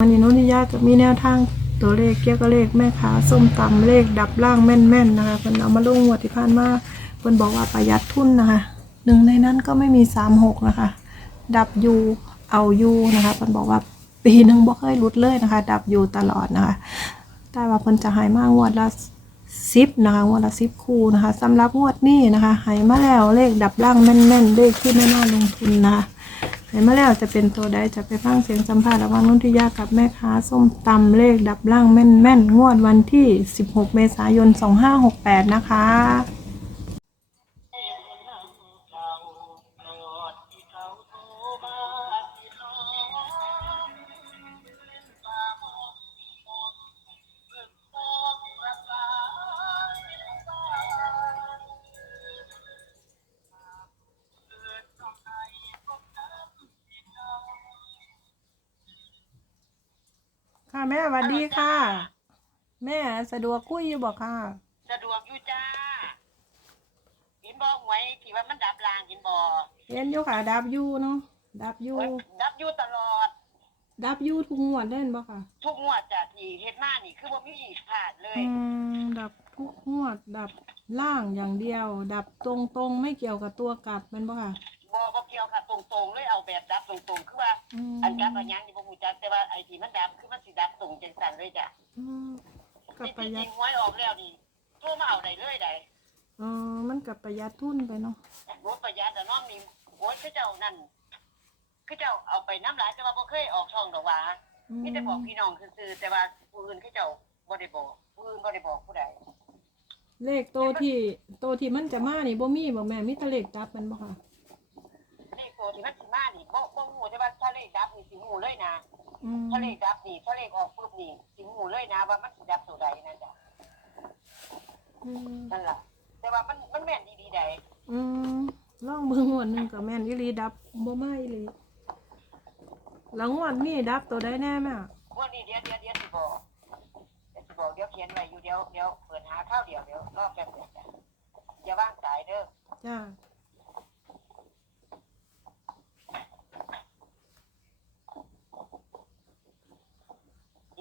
วันนี้นุนิยาจะมีแนวทางตัวเลขเกี่ยวกับเลขแม่ค้าส้มตำเลขดับล่างแม่นๆนะคะเพิ่นเอามาลงงวดที่ผ่านมาเพิ่นบอกว่าประหยัดทุนนะคะหนึ่งในนั้นก็ไม่มีสามหกนะคะ ดับยูเอายูนะคะเพิ่นบอกว่าปีหนึ่งบ่เคยหลุดเลยนะคะ ดับยูตลอดนะคะ แต่ว่าเพิ่นจะหายมากงวดละสิบนะคะงวดละสิบคู่นะคะสำหรับงวดนี้นะคะหายมาแล้วเลขดับล่างแม่นๆ เลขที่ไม่น่าลงทุนนะคะ ใหายมาแล้วจะเป็นตัวใดจะไปฟังเสียงสัมภาษณ์ระหว่างนุ่นทิยากับแม่ค้าส้มตำเลขดับล่างแม่นแม่นงวดวันที่ 16 เมษายน 2568 นะคะ แม่สวัสดีค่ะ แม่สะดวกคุยอยู่บอกค่ะ สะดวกอยู่จ้าเห็นบ่หวยที่ว่ามันดับรางเห็นบ่เรียนอยู่ค่ะ ดับยูเนาะดับยูดับอยู่ตลอด ดับยูทุกงวดเล่นบ่ค่ะ ทุกงวดจ้ะที่เฮ็ดมานี่คือบ่มีพลาดเลย อืมดับทุกงวด ดับล่างอย่างเดียว ดับตรงตรงๆไม่เกี่ยวกับตัวกลับแมันบ่ค่ะบ่บ่เกี่ยวค่ะตรงๆเลยเอาแบบดับตรงๆคือว่าอืมอันกับอันหยังนี่บ่ฮู้จักแต่ว่าไอ้ที่มันดับคือมันสิดับต รงจังซั่นเลยจ้ะอืมกับที่ประหจยัริดงๆหวยออกแล้วนี่โทรมาเอาได้เลยได้เออมันกับประหยัดทุนไปเนาะบ่ประหยัดแต่น้องนี่โอ้ยคือเจ้านั่นคือเจ้าเอาไปน้ำหลายแต่ว่าบ่เคยออกช่องดอกหว่าอืมมีแต่บอกพี่น้องซื่อๆแต่ว่าผู้อื่นคือเจ้าบ่ได้บอกผู้อื่นบ่ได้บอกผู้ใดเลขโตวที่โตวที่มันจะมานี่บ่มีบ่แม่มีแต่เลขดับแมันบ่ค่ะเลขตัวที่มันสิมานี่บ่บ่ฮู้แต่ว่าถ้าเลขดับนี่สิฮู้เลยนะ อืมถ้าเลขดับนี่ถ้าเลขออกปุ๊บนี่สิฮู้เลยนะว่ามันสิดับตัวใดนั่นจ้ะอืมนั่นล่ะ แต่ว่ามันมันแม่นดีๆใดอืมลองเบิ่งงวดหนึงกับแม่นอีหลีดับบ่มาอีหลีแล้วงวดนี้ดับตัวใดแน่แม่วันนี้เดี๋ยวเดี๋ยวเดี๋ยวสิบอกเดี๋ยวสิบอกเดี๋ยวเขียนไว้อยู่เดี๋ยวเดี๋ยวเปิดหาข้าวเดียวเดี๋ยวรอแป๊บเดียวจ้ะอย่าว่างสายเด้อจ้า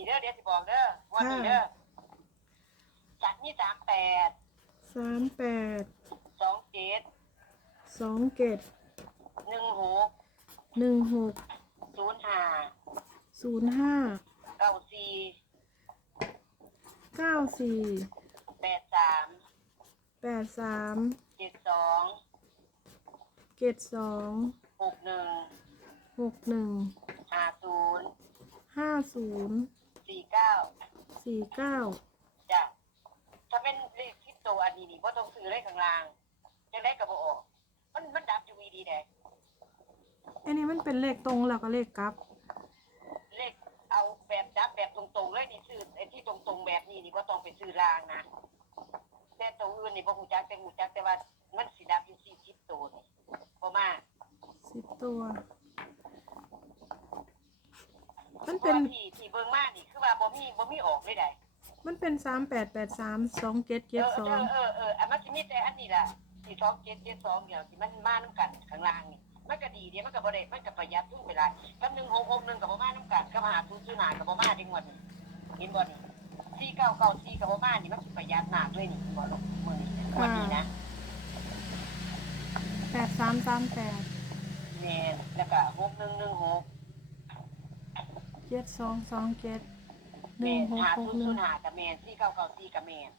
เด้อเดี๋ยวสิบอกเด้อวันนี้เด้อจัดนี่38สามแปด27สองเจ็ด16หนึ่งหก05ศูนย์ห้า94เก้าสี่83แปดสามเจ็ดสองเจ็ดสองหกหนึ่งหกหนึ่งห้าศูนย์ห้าศูนย์ สี่เก้าสี่เก้าจ้ะถ้าเป็นเลขที่ตัวอันนี้นี่ว่าต้องซื้อเลขข้างล่างจะได้กับบ่ออก มันมันดับอยู่ดีๆแดงอันนี้มันเป็นเลขตรงแล้วก็เลขกลับ เลขเอาแบบดับแบบตรงๆเลยนี่ซื้อไอ้ที่ตรงๆแบบนี้นี่ก็ต้องไปซื้อล่างนะแต่ตัวอื่นนี่บ่ฮู้จักแต่ฮู้จักแต่ว่ามันสิดับอยู่40ตัวนี่บ่มาสิบตัว มันเพเป็นราะว่าที่ที่เบิ่งมานี่คือว่า บ่มีบ่มีออกเลยได้มันเป็นสามแปดแปดสามสองเจ็ดเอเจ็ดอสอเองอเออเอออันมันจะมีแต่อันนี้แหละสี่สองเจ็ดเจ็ดสองเดียวที่มันมาน้ำกันข้างล่างนี่มันก็ดีเดียวมันก็บ่ได้มันก็ประหยัดทุกเวลากับหนึ่งหกหกหนึ่งกับบ่มาน้ำกันกับมหาทุนซื้อหนากับบ่มาดิ้งวันนี้เห็นบ่นี่สี่เก้าเก้าสี่กับบ่มานี่มันสิประหยัดหนาด้วยนี่บ่ลงมือนี่วันนี้นะ แปดสามสามแปดแม่นแล้วก็หกหนึ่งหนึ่งหกเจ็ดสองสองเจ็ด หแม่นึ่งนหกหาหทุกนหนึ่ซื้งอหนากับแม่นสี่เก้าเก้าสี่กับแม่น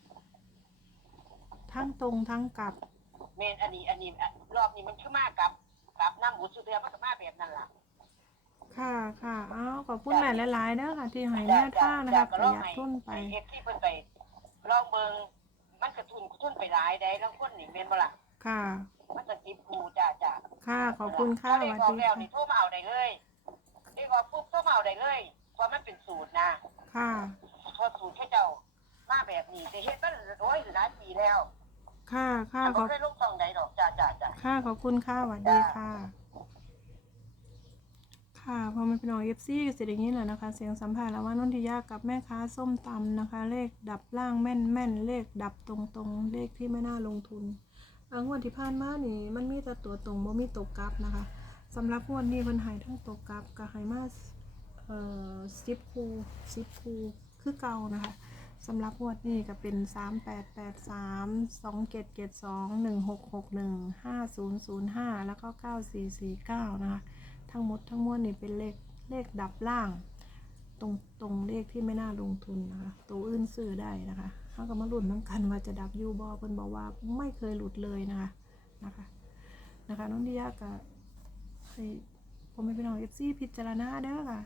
ทั้งตรงทั้งกลับ แม่นอันนี้อันนี้รอบนี้มันคือมากับกับน้ำหมูสุเทือมันก็มาแบบนั้นล่ะค่ะค่ะอ้าวขอบคุณแม่หลายๆเด้อค่ะ ที่ให้แนวทางนะคะประหยัดทุนไป เอฟที่เพิ่นไปลองเบิ่งมันกระทุนทุนไปหลายได้แล้วคนนี่แม่นบ่ล่ะค่ะ มันจะติดกูจ้าจ้าค่ะขอบคุณค่ะสเรียวักสออกดีแล้วค่ะ นี่โทรมาเอาได้เลยเรียกว่าปุ๊บโทรมาเอาได้เลย เพราะมันเป็นสูตรนะค่ะ เพราะสูตรให้เจ้ามาแบบนี้แต่เฮ็ดมันโอ้ยหลายปีแล้วค่ะค่ะแต่ขบ่อบเคยลงช่องใดดอกจ้าจ้าจ้า ค่ะขอบคุณค่ะสวัสดีค่ะ ค่ะพอมันเป็นน้องเอฟซีก็เสร็จอย่างนี้แหละนะคะ เสียงสัมภาษณ์แล้วว่านนทิยากับแม่ค้าส้มตำนะคะ เลขดับล่างแม่นแม่นเลขดับตรงตรงๆเลขที่ไม่น่าลงทุนเอางวดที่ผ่านมานี่มันมีแต่ตัวตรงบ่มีตกกลับนะคะสำหรับงวดนี้เพิ่นใหายทั้งตกกลับกับใหายมา เอ่อซิปคูซิปคูคือเก่านะคะสำหรับงวดนี้ก็เป็น 3 8 8 3 2 7 7 2 1 6 6 1 5 0 0 5 แล้วก็ 9 4 4 9 นะคะ ทั้งหมดทั้งมวลนี่เป็นเลขเลขดับล่าง ตรงตรงเลขที่ไม่น่าลงทุนนะคะ ตัวอื่นซื้อได้นะคะเขาก็มาลุ้นน้ำกันว่าจะดับยูบอเพิ่นบอกว่าไม่เคยหลุดเลยนะคะนะคะนะคะน้องดิยาก็ให้ผมไม่เป็นน้องเอฟซีพิจารณาเด้อค่ะ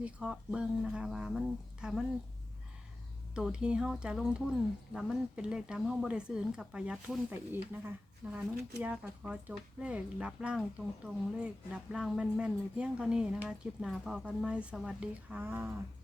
วิเคราะห์เบิ้งนะคะว่ามันถ้ามันตัวที่เฮาจะลงทุน แล้วมันเป็นเลขตาเฮาบ่ได้ซื้อกับประหยัดทุนไปอีกนะคะนะคะนุ่นพิยากับขอจบเลข ดับล่างตรงๆ เลข ดับล่างแม่นๆไว้เพียงเท่านี้นะคะคลิปหน้าพอกันไหมสวัสดีค่ะ